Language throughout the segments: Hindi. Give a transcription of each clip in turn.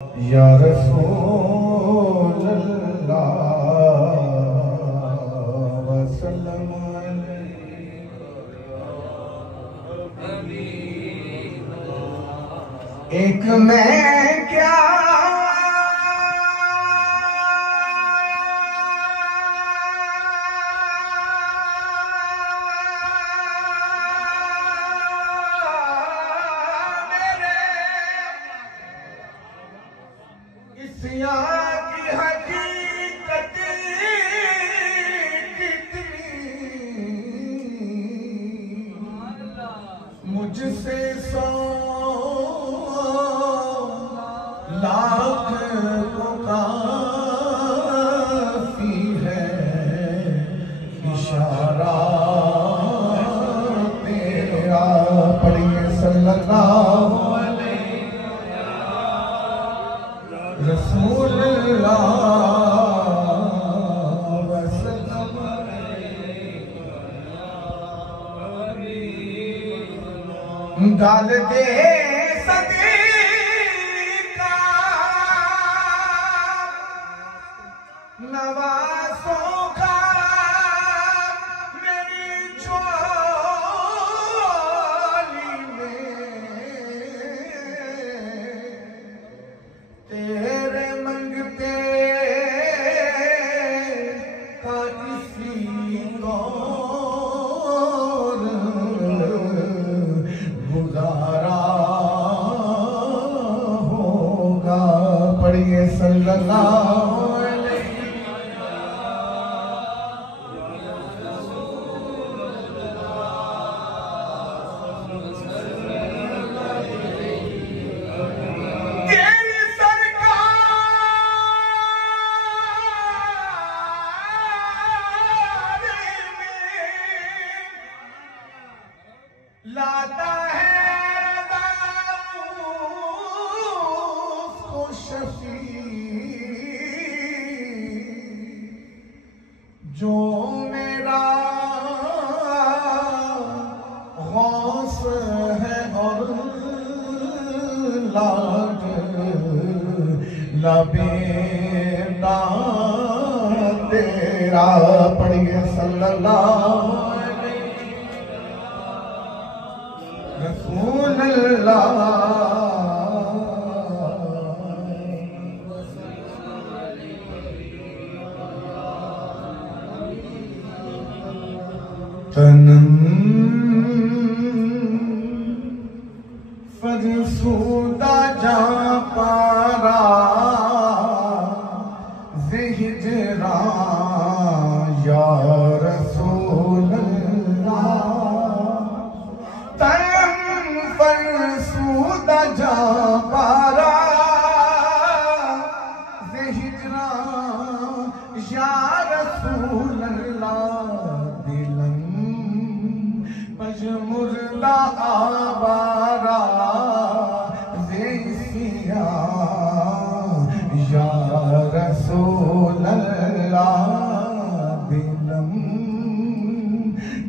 या रसूल अल्लाह वसल्लम एक मैं क्या यहाँ की हकीकत कितनी मुझसे 100 लाख को काफी है इशारा तेरा पढ़िए सल्लल्लाहु रसूलुल्लाह वसल्लम डाल दे सदीका नवासों का मेरी झोली में तेरे मंगते का इसी दौर गुजारा होगा पढ़िए सल्लल्लाहु अलैहि लाता है उसको शफी जो मेरा गौस है और लाड लबेदा तेरा पढ़िए सल्लल्लाहु रसूलुल्लाह तनम फरसूदा जा पारा ज़िहरा या रसूलुल्लाह फरसूदा जा पारा ज़िहरा या रसूलल्लाह दिलम पजमुर्दा आवारा ज़िसिया या रसूलल्लाह दिलम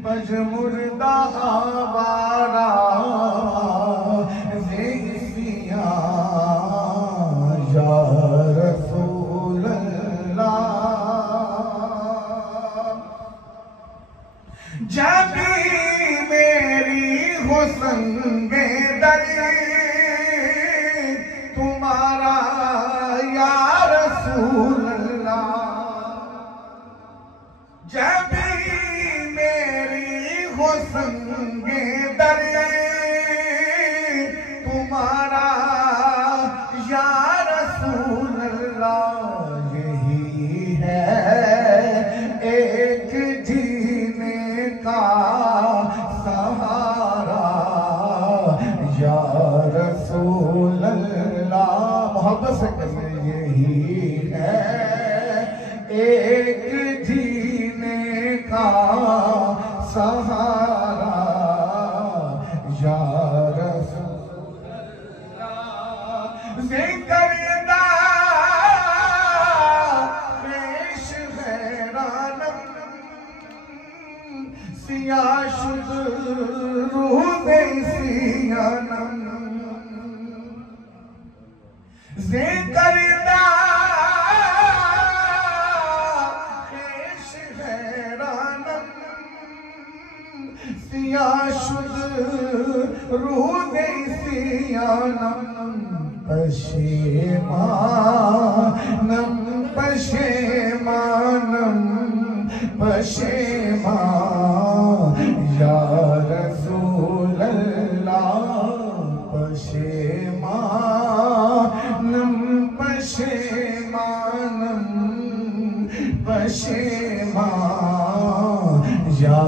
पजमुर्दा आवारा जब मेरी हो संगे दरी तुम्हारा या रसूल अल्लाह जब मेरी हो संगे दरी तुम्हारा या रसूल अल्लाह यही है एक का सहारा या रसूल अल्लाह मोहब्बत से कहिए यही है एक जीने का सहारा या रसूल अल्लाह ज़िक्र पेश हैरानम सियाशुद रूह बेसियानम करदा खेश हैरानम सियाशुद रूह दे सियानम पशेमानम पशेमानम पशेमान या रसूल अल्लाह पशेमानम पशेमानम पशेमान या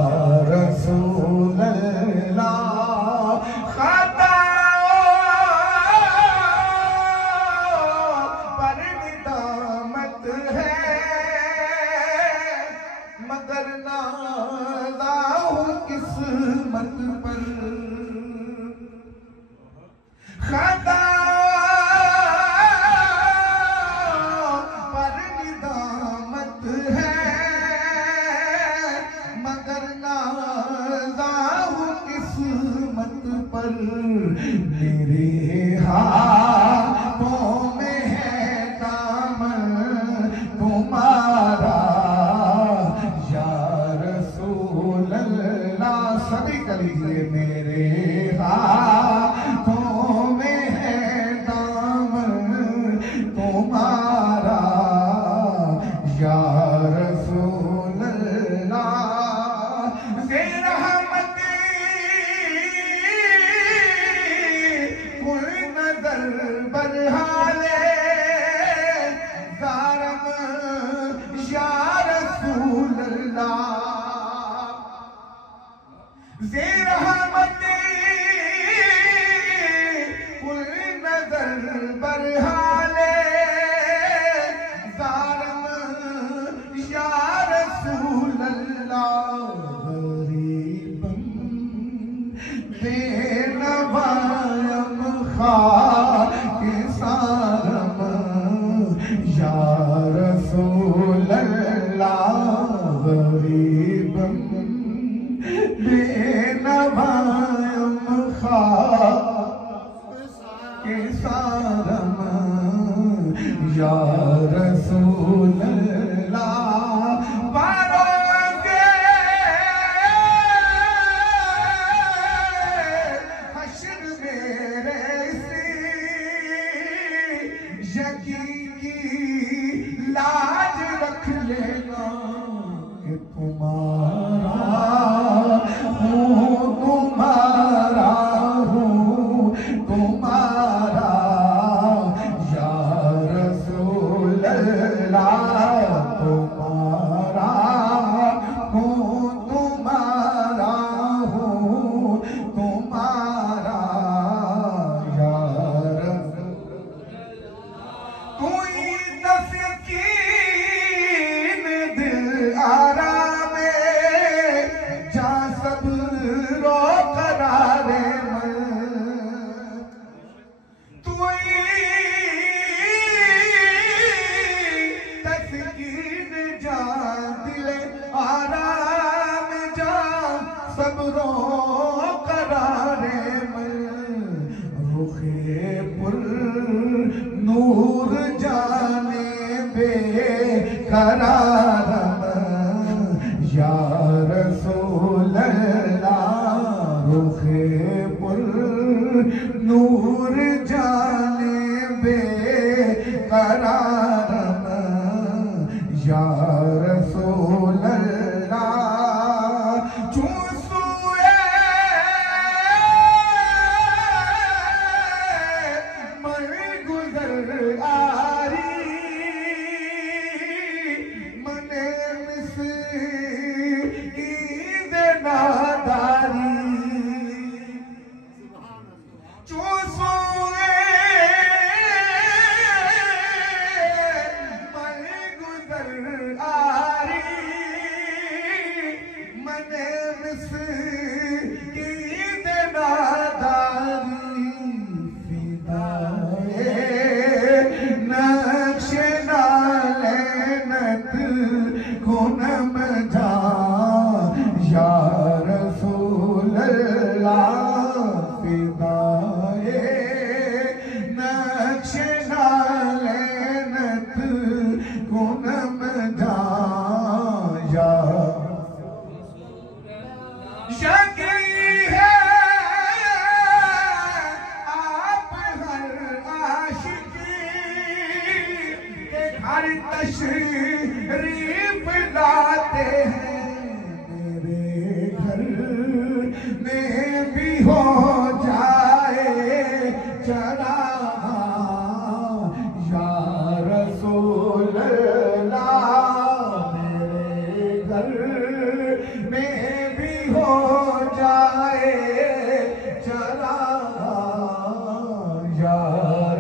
रसूल अल्लाह खता पर निदामत है मगर नाज़ा हूँ किस्मत पर खता पर निदामत है मगर नाज़ा हूँ किस्मत पर मेरे हाथों में है दामन तुम्हारा या रसूल अल्लाह सभी कर लीजिए मेरे हाथों में है दामन तुम्हारा या रसूल अल्लाह से रहमती कुल नजर बरहाले ज़ारम या रसूल अल्लाह से रहमती कुल नजर बरहाले ज़ारम या रसूल अल्लाह गरीबम बेनवायम खाके सारम या रसूल अल्लाह गरीबम बेनवायम खाके सारम या रसूल अल्लाह बारोगे हश्र मेरे सी यकीन की लाज रख लेना कि तुम्हारा हूँ तुम्हारा हूँ तुम्हारा या रसूल अल्लाह तुम्हारा हूँ तुम्हारा हूँ तुम्हारा या कोई तस्कीन दिल आराम जा सब रो करारे मन तस्कीन जा दिल आराम जा सब रो करारे मन रुखे पुर नूर जाने बेकरारम या रसूल अल्लाह रुखे पुर नूर जाने बेकरारम या रसूल अल्लाह चूसुए मर गुजर आरी मने मिस ईद नादारी चूसुए मर गुजर हर तशरीफ लाते हैं मेरे घर में भी हो जाए चला या रसूल अल्लाह मेरे घर में भी हो जाए चला या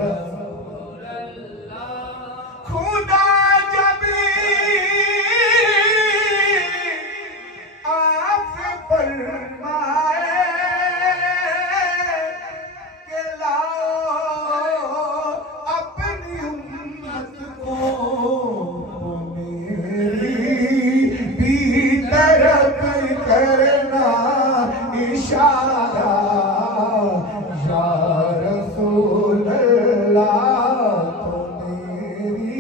रसूल अल्लाह। खुदा जब आपसे फरमाए के लाओ अपनी उम्मत को मेरी भी तरफ करना इशारा या रसूल अल्लाह तो मेरी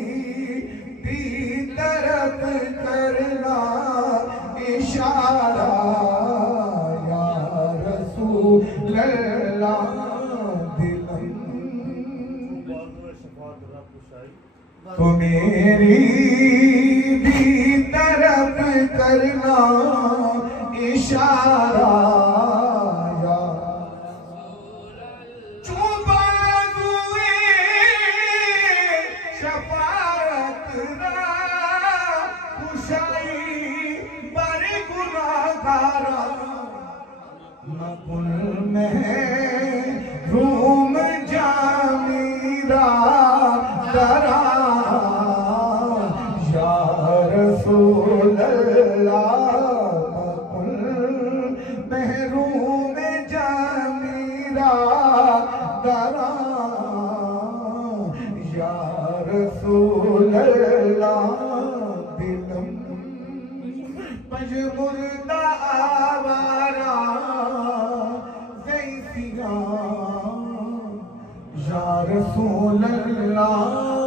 भी तरफ करना इशारा या रसूल अल्लाह तो मेरी भी तरफ करना इशारा या चुबाजुए शफाअत ना खुशाई बर गुनाहगारा नकुल में रूम जामीरा दरा या रसूल अल्लाह महरूम जामीरा दरा या रसूल अल्लाह दिलम मजमुर्दा आवारा जैसिया या रसूल अल्लाह